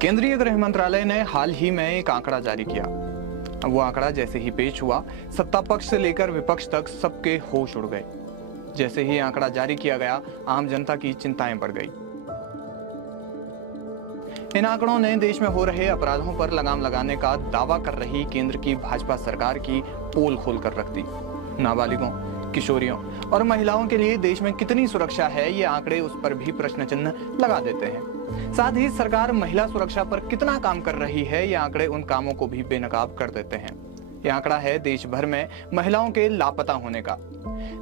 केंद्रीय गृह मंत्रालय ने हाल ही में एक आंकड़ा जारी किया। वो आंकड़ा जैसे ही पेश हुआ, सत्ता पक्ष से लेकर विपक्ष तक सबके होश उड़ गए। जैसे ही आंकड़ा जारी किया गया, आम जनता की चिंताएं बढ़ गई। इन आंकड़ों ने देश में हो रहे अपराधों पर लगाम लगाने का दावा कर रही केंद्र की भाजपा सरकार की पोल खोल कर रख दी। नाबालिगों, किशोरियों और महिलाओं के लिए देश में कितनी सुरक्षा है, ये आंकड़े उस पर भी प्रश्न चिन्ह लगा देते हैं। साथ ही सरकार महिला सुरक्षा पर कितना काम कर रही है, ये आंकड़े उन कामों को भी बेनकाब कर देते हैं। ये आंकड़ा है देश भर में महिलाओं के लापता होने का।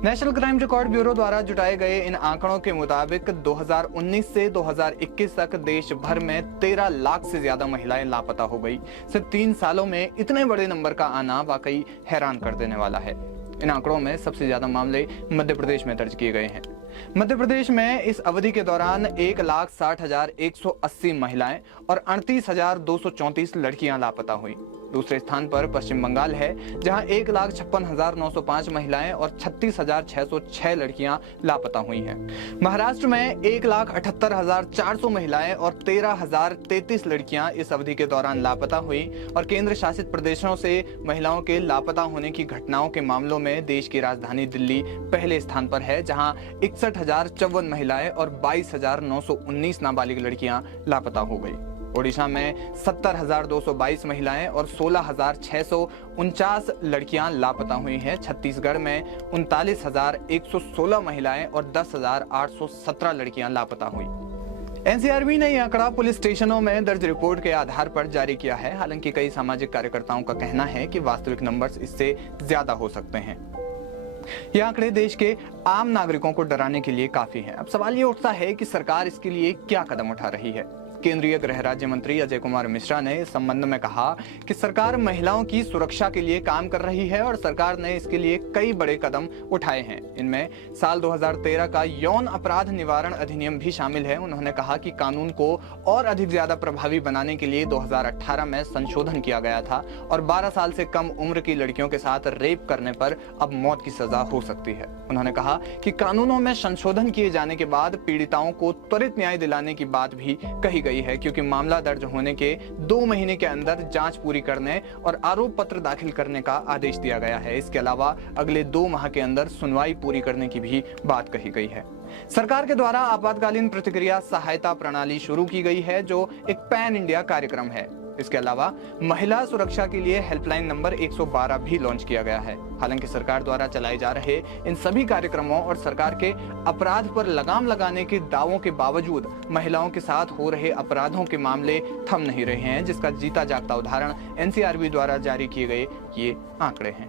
नेशनल क्राइम रिकॉर्ड ब्यूरो द्वारा जुटाए गए इन आंकड़ों के मुताबिक 2019 से 2021 तक देश भर में 13 लाख से ज्यादा महिलाएं लापता हो गई। सिर्फ 3 सालों में इतने बड़े नंबर का आना वाकई हैरान कर देने वाला है। इन आंकड़ों में सबसे ज्यादा मामले मध्य प्रदेश में दर्ज किए गए हैं। मध्य प्रदेश में इस अवधि के दौरान 1,60,180 महिलाएं और 38,234 लड़कियां लापता हुई। दूसरे स्थान पर पश्चिम बंगाल है, जहां 1,56,905 महिलाएं और 36,606 लड़कियां लापता हुई हैं। महाराष्ट्र में 1,78,400 महिलाएं और 13,033 लड़कियां इस अवधि के दौरान लापता हुई। और केंद्र शासित प्रदेशों से महिलाओं के लापता होने की घटनाओं के मामलों में देश की राजधानी दिल्ली पहले स्थान पर है, जहां 61,054 महिलाएं और 22,919 नाबालिग लड़कियां लापता हो गई। ओडिशा में 70,222 महिलाएं और 16,649 लड़कियां लापता हुई हैं। छत्तीसगढ़ में 39,116 महिलाएं और 10,817 लड़कियां लापता हुई। एनसीआरबी ने यह आंकड़ा पुलिस स्टेशनों में दर्ज रिपोर्ट के आधार पर जारी किया है। हालांकि कई सामाजिक कार्यकर्ताओं का कहना है कि वास्तविक नंबर्स इससे ज्यादा हो सकते हैं। ये आंकड़े देश के आम नागरिकों को डराने के लिए काफी हैं। अब सवाल ये उठता है कि सरकार इसके लिए क्या कदम उठा रही है। केंद्रीय गृह राज्य मंत्री अजय कुमार मिश्रा ने इस संबंध में कहा कि सरकार महिलाओं की सुरक्षा के लिए काम कर रही है और सरकार ने इसके लिए कई बड़े कदम उठाए हैं। इनमें साल 2013 का यौन अपराध निवारण अधिनियम भी शामिल है। उन्होंने कहा कि कानून को और अधिक ज्यादा प्रभावी बनाने के लिए 2018 में संशोधन किया गया था और 12 साल से कम उम्र की लड़कियों के साथ रेप करने पर अब मौत की सजा हो सकती है। उन्होंने कहा कि कानूनों में संशोधन किए जाने के बाद पीड़िताओं को त्वरित न्याय दिलाने की बात भी कही गई है, क्योंकि मामला दर्ज होने के 2 महीने के अंदर जांच पूरी करने और आरोप पत्र दाखिल करने का आदेश दिया गया है। इसके अलावा अगले 2 माह के अंदर सुनवाई पूरी करने की भी बात कही गई है। सरकार के द्वारा आपातकालीन प्रतिक्रिया सहायता प्रणाली शुरू की गई है, जो एक पैन इंडिया कार्यक्रम है। इसके अलावा महिला सुरक्षा के लिए हेल्पलाइन नंबर 112 भी लॉन्च किया गया है। हालांकि सरकार द्वारा चलाए जा रहे इन सभी कार्यक्रमों और सरकार के अपराध पर लगाम लगाने के दावों के बावजूद महिलाओं के साथ हो रहे अपराधों के मामले थम नहीं रहे हैं, जिसका जीता जागता उदाहरण एनसीआरबी द्वारा जारी किए गए ये आंकड़े हैं।